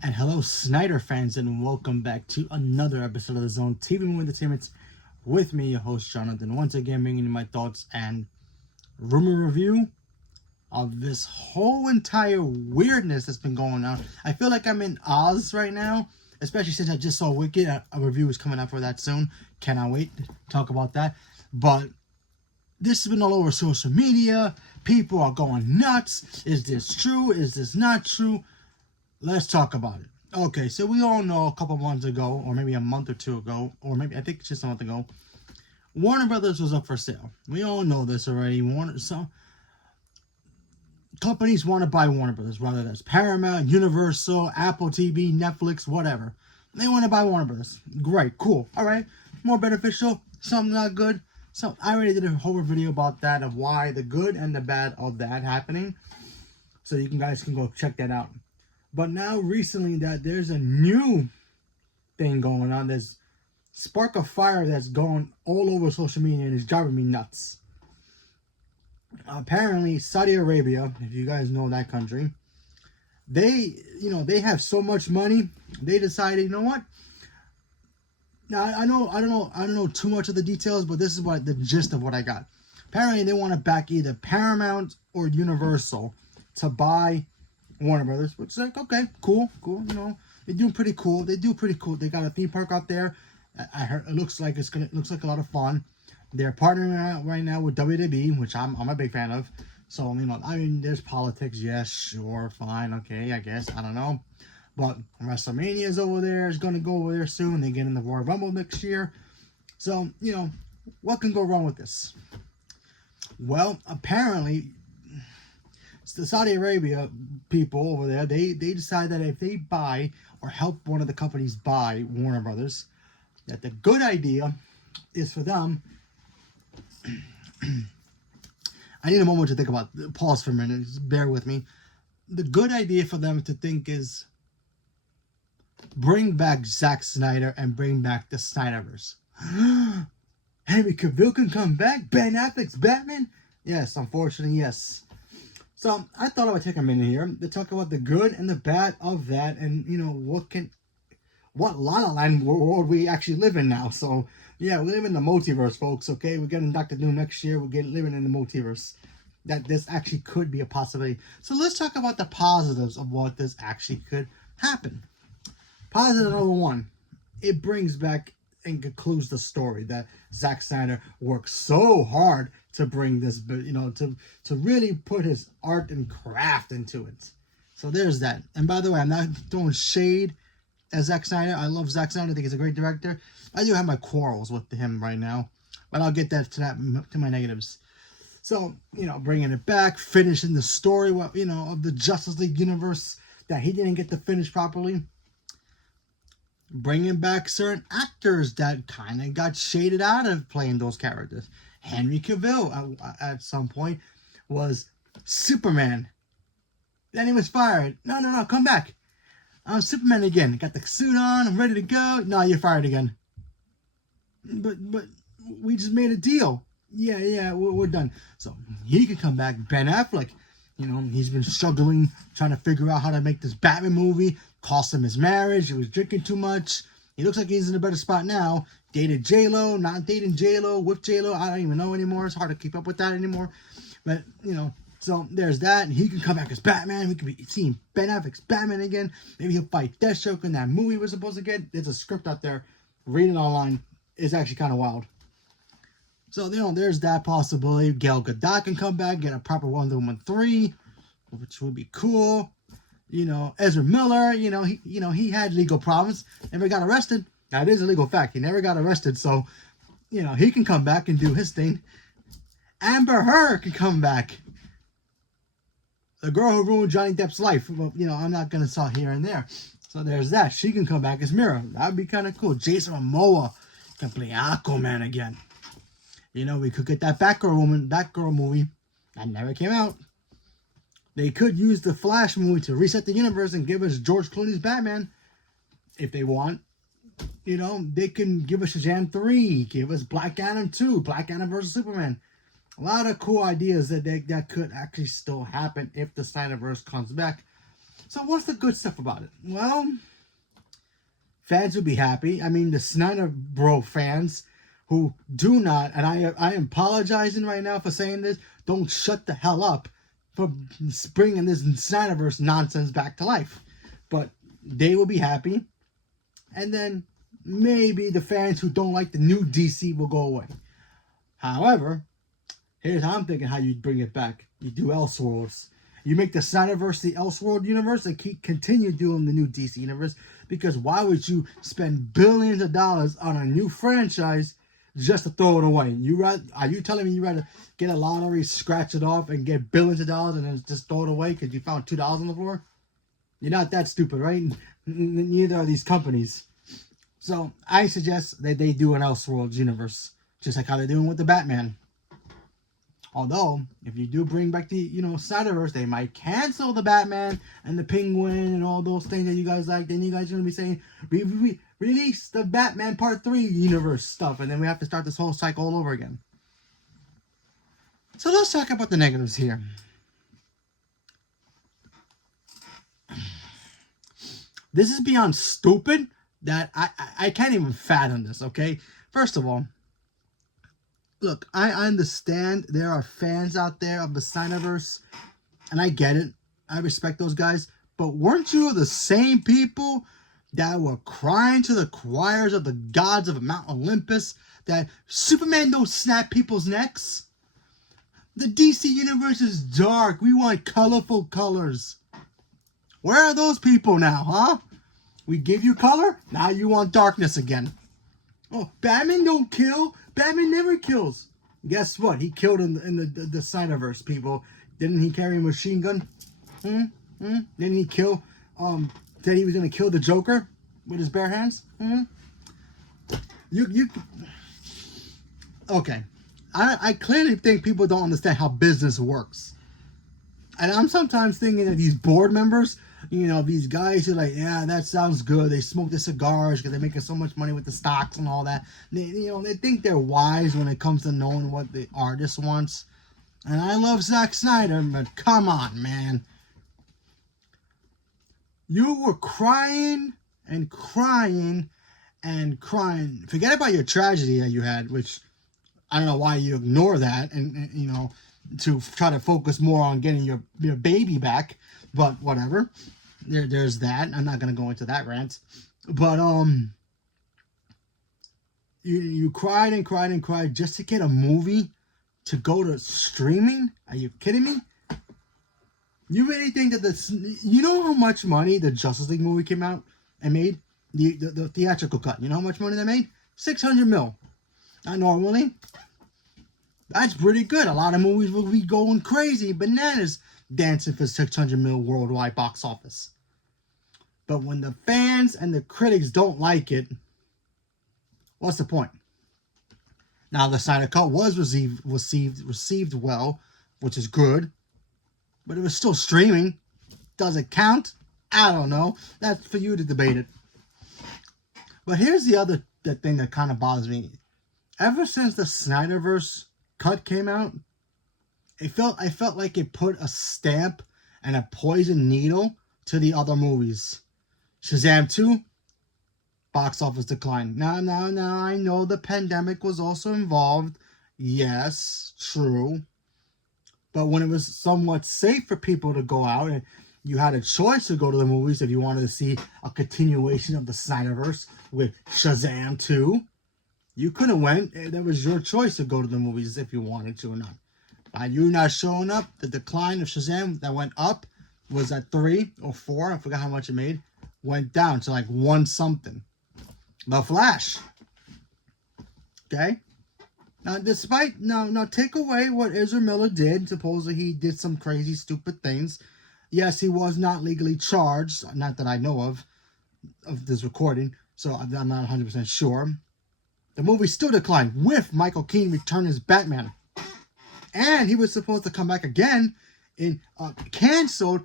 And hello, Snyder fans, and welcome back to another episode of the Zone TV Movie Entertainment with me, your host Jonathan. Once again, bringing you my thoughts and rumor review of this whole entire weirdness that's been going on. I feel like I'm in Oz right now, especially since I just saw Wicked. A review is coming out for that soon. Cannot wait to talk about that. But this has been all over social media. People are going nuts. Is this true? Is this not true? Let's talk about it. Okay, so we all know a couple months ago, or maybe a month or two ago, or maybe I think it's just a month ago, Warner Brothers was up for sale. We all know this already. Some companies want to buy Warner Brothers, whether that's Paramount, Universal, Apple TV, Netflix, whatever. They want to buy Warner Brothers. Great, cool. All right, more beneficial, some not good. So I already did a whole video about that, of why the good and the bad of that happening. So you guys can go check that out. But now recently that there's a new thing going on. There's spark of fire that's going all over social media and is driving me nuts. Apparently Saudi Arabia, if you guys know that country, they have so much money, they decided, you know what? Now I don't know too much of the details, but this is what the gist of what I got. Apparently they want to back either Paramount or Universal to buy Warner Brothers, which is like, okay, cool, they do pretty cool. They got a theme park out there. I heard it looks like a lot of fun. They're partnering out right now with WWE, which I'm a big fan of. So there's politics, yes, sure, fine, okay, I guess, I don't know, but WrestleMania is over there. It's gonna go over there soon. They get in the Royal Rumble next year, so what can go wrong with this? Well, apparently, the Saudi Arabia people over there, they decide that if they buy or help one of the companies buy Warner Brothers, that the good idea is for them. I need a moment to think about. Pause for a minute. Just bear with me. The good idea for them to think is bring back Zack Snyder and bring back the Snyderverse. Henry Cavill can come back. Ben Affleck's Batman. Yes, unfortunately, yes. So I thought I would take a minute here to talk about the good and the bad of that, and what La La Land world we actually live in now. So yeah, we live in the multiverse, folks. Okay, we're getting Doctor Doom next year. We're living in the multiverse. That this actually could be a possibility. So let's talk about the positives of what this actually could happen. Positive number one, it brings back and concludes the story that Zack Snyder worked so hard to bring this, to really put his art and craft into it. So there's that. And by the way, I'm not throwing shade at Zack Snyder. I love Zack Snyder. I think he's a great director. I do have my quarrels with him right now, but I'll get to my negatives. So, bringing it back, finishing the story, of the Justice League universe that he didn't get to finish properly. Bringing back certain actors that kind of got shaded out of playing those characters. Henry Cavill at some point was Superman. Then he was fired. No, come back. I'm Superman again. Got the suit on. I'm ready to go. No, you're fired again. But we just made a deal. Yeah, we're done. So he can come back. Ben Affleck. He's been struggling, trying to figure out how to make this Batman movie. Cost him his marriage. He was drinking too much. He looks like he's in a better spot now. Dated J-Lo, not dating J-Lo, with J-Lo. I don't even know anymore. It's hard to keep up with that anymore. But, so there's that. And he can come back as Batman. We could be seeing Ben Affleck's Batman again. Maybe he'll fight Deathstroke in that movie we're supposed to get. There's a script out there. Read it online. It's actually kind of wild. So, there's that possibility. Gal Gadot can come back, get a proper Wonder Woman 3, which would be cool. Ezra Miller, he had legal problems, never got arrested. That is a legal fact. He never got arrested, so, he can come back and do his thing. Amber Heard can come back. The girl who ruined Johnny Depp's life. Well, I'm not going to talk here and there. So there's that. She can come back as Mira. That would be kind of cool. Jason Momoa can play Aquaman again. We could get that Batgirl movie. That never came out. They could use the Flash movie to reset the universe and give us George Clooney's Batman, if they want. They can give us Shazam 3, give us Black Adam 2, Black Adam vs. Superman. A lot of cool ideas that could actually still happen if the Snyderverse comes back. So what's the good stuff about it? Well, fans would be happy. I mean, the Snyder Bro fans who do not, and I am apologizing right now for saying this, don't shut the hell up for bringing this Snyderverse nonsense back to life. But they will be happy. And then maybe the fans who don't like the new DC will go away. However, here's how I'm thinking how you bring it back. You do Elseworlds. You make the Snyderverse the Elseworld universe and continue doing the new DC universe. Because why would you spend billions of dollars on a new franchise just to throw it away? Are you telling me you rather get a lottery, scratch it off, and get billions of dollars and then just throw it away because you found $2 on the floor? You're not that stupid, right? Neither are these companies. So I suggest that they do an Elseworlds universe, just like how they're doing with the Batman. Although, if you do bring back the, Snyderverse, they might cancel the Batman and the Penguin and all those things that you guys like. Then you guys are going to be saying, release the Batman Part 3 universe stuff. And then we have to start this whole cycle all over again. So let's talk about the negatives here. This is beyond stupid that I can't even fathom this, okay? First of all, look, I understand there are fans out there of the Snyderverse, and I get it. I respect those guys. But weren't you the same people that were crying to the choirs of the gods of Mount Olympus that Superman don't snap people's necks? The DC universe is dark. We want colorful colors. Where are those people now, huh? We give you color, now you want darkness again. Oh, Batman don't kill. Batman never kills. Guess what? He killed in the Snyderverse, people. Didn't he carry a machine gun? Didn't he kill, said he was going to kill the Joker with his bare hands? Okay. I clearly think people don't understand how business works. And I'm sometimes thinking that these board members, these guys who are like, yeah, that sounds good. They smoke the cigars because they're making so much money with the stocks and all that. They think they're wise when it comes to knowing what the artist wants. And I love Zack Snyder, but come on, man. You were crying and crying and crying. Forget about your tragedy that you had, which I don't know why you ignore that and to try to focus more on getting your baby back, but whatever. There's that. I'm not gonna go into that rant, but you cried and cried and cried just to get a movie to go to streaming? Are you kidding me? You really think that you know how much money the Justice League movie came out and made? The theatrical cut. You know how much money they made? $600 million. Not normally. That's pretty good. A lot of movies will be going crazy, bananas, dancing for $600 million worldwide box office. But when the fans and the critics don't like it, what's the point? Now the Snyder Cut was received well, which is good, but it was still streaming. Does it count? I don't know. That's for you to debate it. But here's the thing that kind of bothers me. Ever since the Snyderverse cut came out, I felt like it put a stamp and a poison needle to the other movies. Shazam 2, box office decline. Now, I know the pandemic was also involved. Yes, true. But when it was somewhat safe for people to go out and you had a choice to go to the movies if you wanted to see a continuation of the Snyderverse with Shazam 2, you could have went. That was your choice to go to the movies if you wanted to or not. By you not showing up, the decline of Shazam that went up was at 3 or 4. I forgot how much it made. Went down to like 1 something. The Flash. Okay? Now, take away what Ezra Miller did. Supposedly he did some crazy, stupid things. Yes, he was not legally charged. Not that I know of this recording. So I'm not 100% sure. The movie still declined with Michael Keaton returning as Batman. And he was supposed to come back again in canceled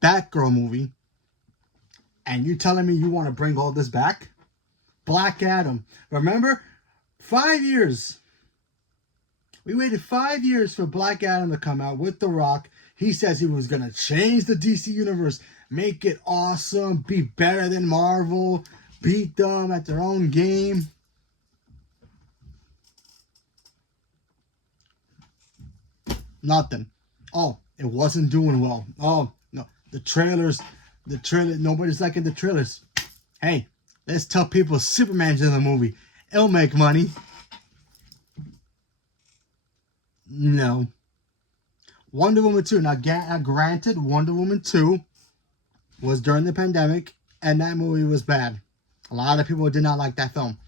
Batgirl movie. And you telling me you want to bring all this back? Black Adam. Remember? 5 years. We waited 5 years for Black Adam to come out with The Rock. He says he was going to change the DC universe, make it awesome, be better than Marvel, beat them at their own game. Nothing. Oh, it wasn't doing well. Oh, no. The trailer, nobody's liking the trailers. Hey, let's tell people Superman's in the movie. It'll make money. No. Wonder Woman 2. Now, granted, Wonder Woman 2 was during the pandemic, and that movie was bad. A lot of people did not like that film.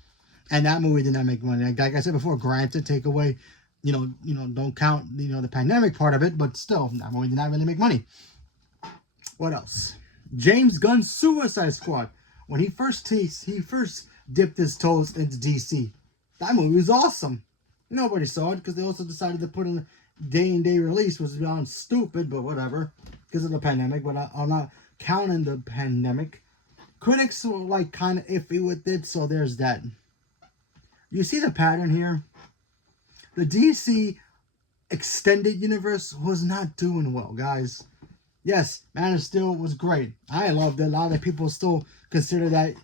And that movie did not make money. Like I said before, granted, take away, don't count, the pandemic part of it, but still, that movie did not really make money. What else? James Gunn's Suicide Squad. When he first dipped his toes into DC, that movie was awesome. Nobody saw it because they also decided to put in a day-and-day release, which was beyond stupid, but whatever, because of the pandemic. But I'm not counting the pandemic. Critics were like kind of iffy with it, so there's that. You see the pattern here? The DC extended universe was not doing well, guys. Yes, Man of Steel was great. I loved it. A lot of people still consider that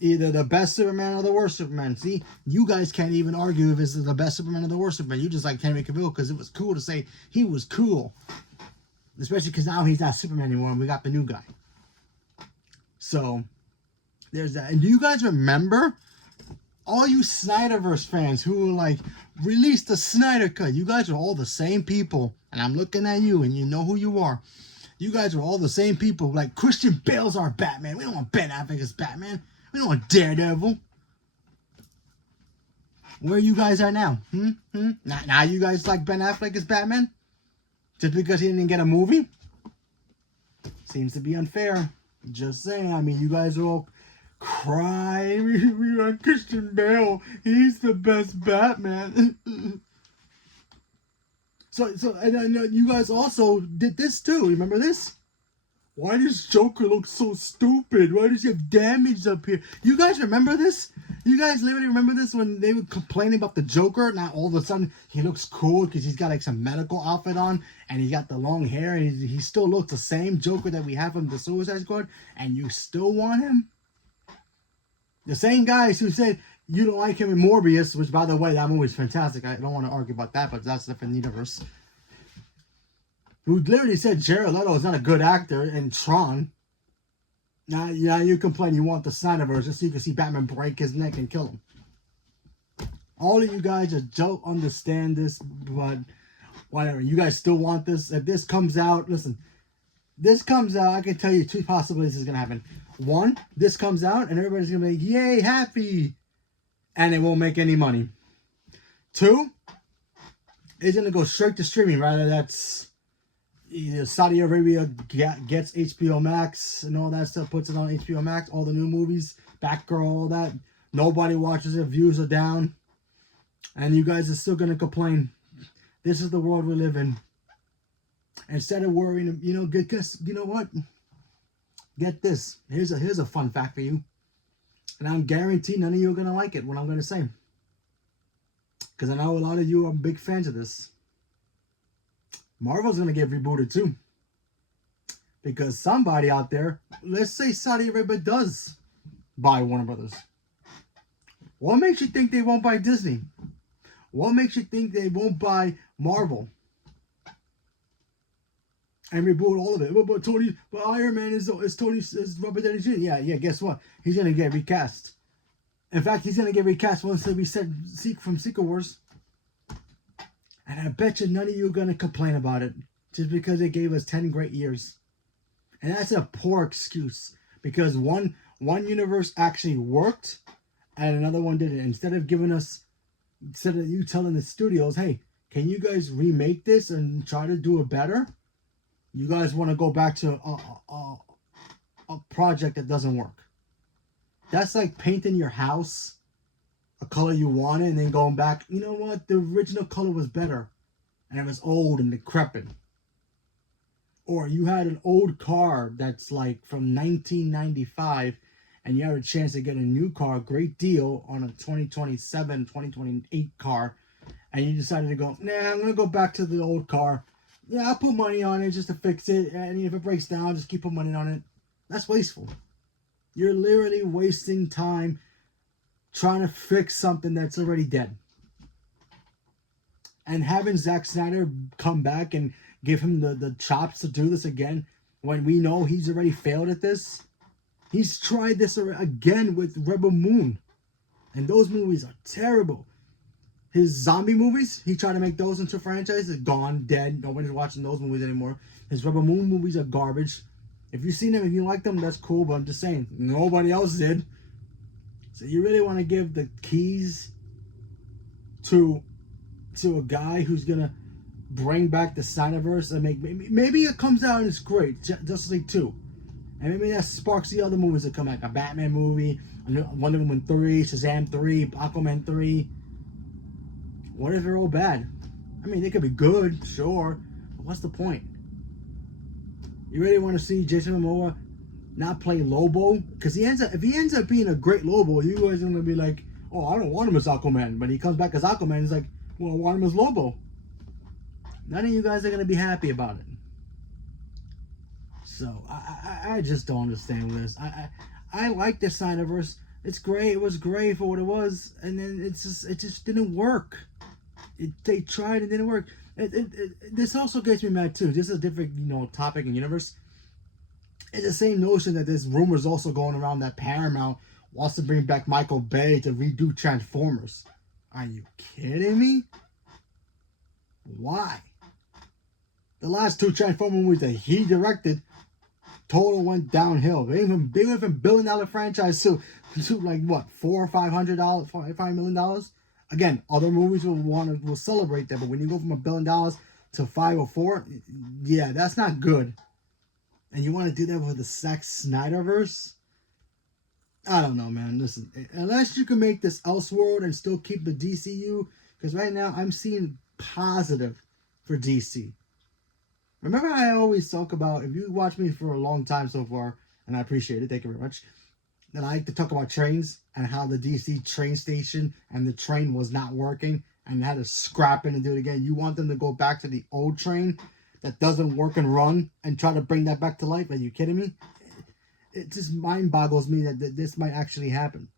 either the best Superman or the worst Superman. See, you guys can't even argue if it's the best Superman or the worst Superman. You just like Henry Cavill because it was cool to say he was cool. Especially because now he's not Superman anymore and we got the new guy. So, there's that. And do you guys remember all you Snyderverse fans who like released the Snyder Cut? You guys are all the same people. And I'm looking at you and you know who you are. You guys are all the same people. Like Christian Bale's our Batman. We don't want Ben Affleck as Batman. We don't want Daredevil. Where you guys are now? Now you guys like Ben Affleck as Batman? Just because he didn't get a movie? Seems to be unfair. Just saying. I mean, you guys are all crying. We want Christian Bale. He's the best Batman. So, and I know you guys also did this too. Remember this? Why does Joker look so stupid? Why does he have damage up here? You guys remember this? You guys literally remember this when they were complaining about the Joker? Now all of a sudden he looks cool because he's got like some medical outfit on and he got the long hair and he still looks the same Joker that we have from the Suicide Squad, and you still want him? The same guys who said you don't like him in Morbius, which by the way, that movie's fantastic. I don't want to argue about that, but that's a different universe. Who literally said Jared Leto is not a good actor in Tron. Now you complain you want the Snyderverse just so you can see Batman break his neck and kill him. All of you guys just don't understand this, but whatever. You guys still want this. If this comes out, listen. This comes out, I can tell you two possibilities is going to happen. One, this comes out and everybody's going to be like, yay, happy. And it won't make any money. Two, it's going to go straight to streaming. Rather, that's either Saudi Arabia gets HBO Max and all that stuff, puts it on HBO Max, all the new movies, Batgirl, all that. Nobody watches it. Views are down. And you guys are still going to complain. This is the world we live in. Instead of worrying, because you know what? Get this. Here's a fun fact for you. And I'm guaranteed none of you are going to like it, what I'm going to say. Because I know a lot of you are big fans of this. Marvel's going to get rebooted too. Because somebody out there, let's say Saudi Arabia does buy Warner Brothers. What makes you think they won't buy Disney? What makes you think they won't buy Marvel? And reboot all of it. But Iron Man is Robert Downey Jr. Yeah, guess what? He's going to get recast. In fact, he's going to get recast once they reset from Secret Wars. And I bet you none of you are going to complain about it. Just because it gave us 10 great years. And that's a poor excuse. Because one universe actually worked and another one didn't. Instead of you telling the studios, hey, can you guys remake this and try to do it better? You guys want to go back to a project that doesn't work. That's like painting your house a color you wanted and then going back. You know what? The original color was better. And it was old and decrepit. Or you had an old car that's like from 1995 and you have a chance to get a new car, great deal on a 2027, 2028 car. And you decided to go, nah, I'm going to go back to the old car. Yeah, I'll put money on it just to fix it, and if it breaks down, just keep putting money on it. That's wasteful. You're literally wasting time trying to fix something that's already dead. And having Zack Snyder come back and give him the chops to do this again when we know he's already failed at this. He's tried this again with Rebel Moon. And those movies are terrible. His zombie movies, he tried to make those into franchises. Gone, dead. Nobody's watching those movies anymore. His Rebel Moon movies are garbage. If you've seen them, if you like them, that's cool. But I'm just saying, nobody else did. So you really want to give the keys to a guy who's gonna bring back the Snyderverse and make maybe it comes out and it's great, Justice League 2, and maybe that sparks the other movies that come back, a Batman movie, Wonder Woman 3, Shazam 3, Aquaman 3. What if they're all bad? I mean, they could be good, sure, but what's the point? You really want to see Jason Momoa not play Lobo? Because if he ends up being a great Lobo, you guys are gonna be like, oh, I don't want him as Aquaman. But he comes back as Aquaman, he's like, well, I want him as Lobo. None of you guys are gonna be happy about it. So I just don't understand this. I like the Snyderverse. It's great. It was great for what it was, and then it just didn't work. They tried and didn't work. This also gets me mad too. This is a different topic and universe. It's the same notion that there's rumors also going around that Paramount wants to bring back Michael Bay to redo Transformers. Are you kidding me? Why? The last 2 Transformers movies that he directed total went downhill. They went from $1 billion franchise to like what, $400 or $500, $5 million. Again, other movies will celebrate that, but when you go from $1 billion to 5 or 4, yeah, that's not good. And you want to do that with the Zack Snyderverse? I don't know, man. Listen, unless you can make this Elseworld and still keep the DCU, because right now I'm seeing positive for DC. Remember, I always talk about, if you watch me for a long time so far, and I appreciate it, thank you very much, that I like to talk about trains and how the DC train station and the train was not working and had to scrap it and do it again. You want them to go back to the old train that doesn't work and run and try to bring that back to life? Are you kidding me? It just mind boggles me that this might actually happen.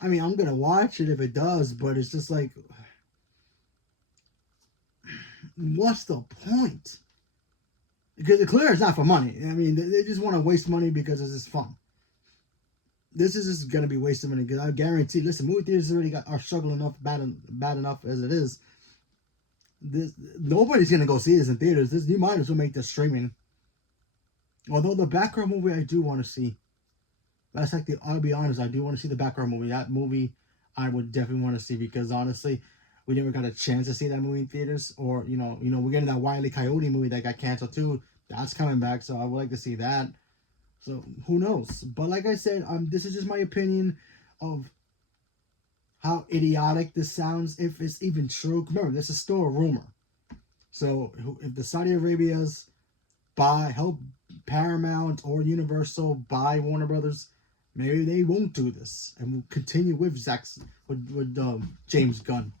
I mean, I'm going to watch it if it does, but it's just like, what's the point? Because it's clear it's not for money. I mean, they just want to waste money because it's just fun. This is just going to be wasted money, because I guarantee, listen, movie theaters already are struggling enough, bad enough as it is. Nobody's going to go see this in theaters. You might as well make this streaming. Although the Batgirl movie I do want to see. That's like I'll be honest, I do want to see the Batgirl movie. That movie I would definitely want to see, because honestly, we never got a chance to see that movie in theaters. Or, we're getting that Wile E. Coyote movie that got canceled too. That's coming back, so I would like to see that. So, who knows? But like I said, this is just my opinion of how idiotic this sounds, if it's even true. Remember, this is still a rumor. So, if the Saudi Arabia's help Paramount or Universal buy Warner Brothers, maybe they won't do this and will continue with James Gunn.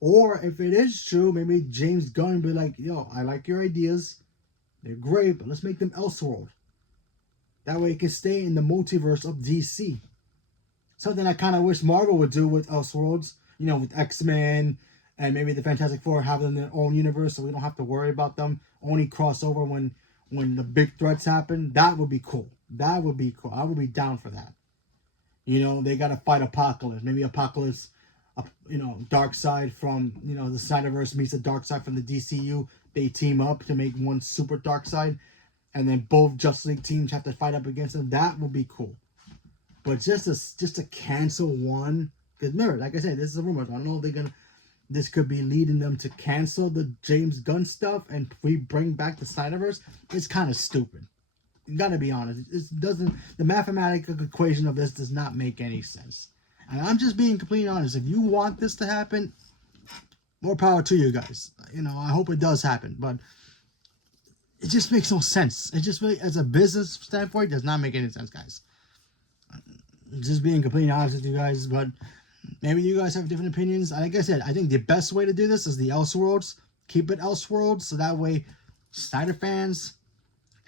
Or if it is true, maybe James Gunn will be like, yo, I like your ideas. They're great, but let's make them Elseworld. That way it can stay in the multiverse of DC. Something I kind of wish Marvel would do with Elseworlds, with X-Men and maybe the Fantastic Four, have them in their own universe so we don't have to worry about them. Only crossover when the big threats happen. That would be cool. That would be cool. I would be down for that. They got to fight Apocalypse. Maybe Apocalypse, Darkseid from, the Snyderverse meets the Darkseid from the DCU. They team up to make one super Darkseid. And then both Justice League teams have to fight up against them. That would be cool. But just to cancel one, because remember, like I said, this is a rumor. I don't know if this could be leading them to cancel the James Gunn stuff and we bring back the Snyderverse. It's kind of stupid. You gotta be honest. The mathematical equation of this does not make any sense. And I'm just being completely honest. If you want this to happen, more power to you guys. I hope it does happen, but it just makes no sense. It just really, as a business standpoint, does not make any sense, guys. Just being completely honest with you guys, but maybe you guys have different opinions. Like I said, I think the best way to do this is the Elseworlds. keep it Elseworlds, so that way Snyder fans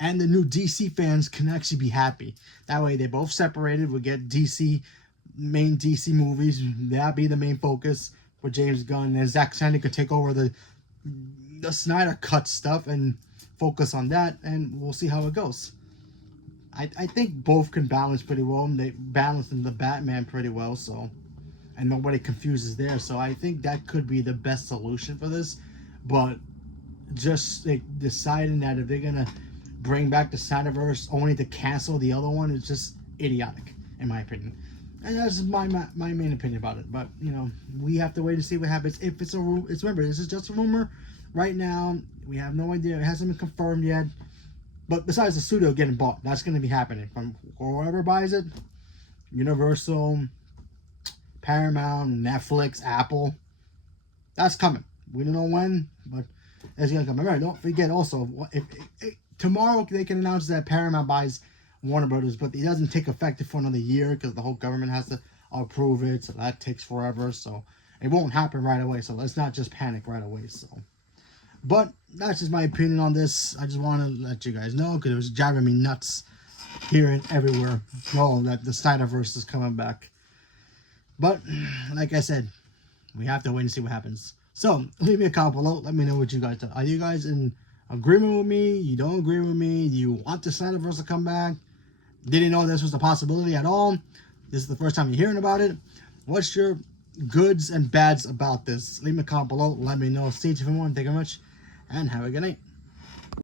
and the new DC fans can actually be happy. That way they both separated. We'll get main DC movies. That'll be the main focus for James Gunn. And Zack Snyder could take over the Snyder Cut stuff and focus on that, and we'll see how it goes. I think both can balance pretty well, and they balance in the Batman pretty well, so, and nobody confuses there. So I think that could be the best solution for this. But just deciding that if they're gonna bring back the Snyderverse only to cancel the other one is just idiotic, in my opinion. And that's my main opinion about it. But you know, we have to wait to see what happens. If it's remember, this is just a rumor right now. We have no idea. It hasn't been confirmed yet. But besides the studio getting bought, that's going to be happening from whoever buys it. Universal, Paramount, Netflix, Apple. That's coming. We don't know when, but it's going to come. Remember, don't forget also, if tomorrow they can announce that Paramount buys Warner Brothers, but it doesn't take effect for another year because the whole government has to approve it, so that takes forever. So it won't happen right away. So let's not just panic right away. So, but that's just my opinion on this. I just want to let you guys know because it was driving me nuts hearing everywhere that the Snyderverse is coming back. But like I said, we have to wait and see what happens. So leave me a comment below. Let me know what you guys do. Are you guys in agreement with me? You don't agree with me? Do you want the Snyderverse to come back? Didn't know this was a possibility at all. This is the first time you're hearing about it. What's your goods and bads about this? Leave me a comment below. Let me know. Stay tuned for more. Thank you very much. And have a good night.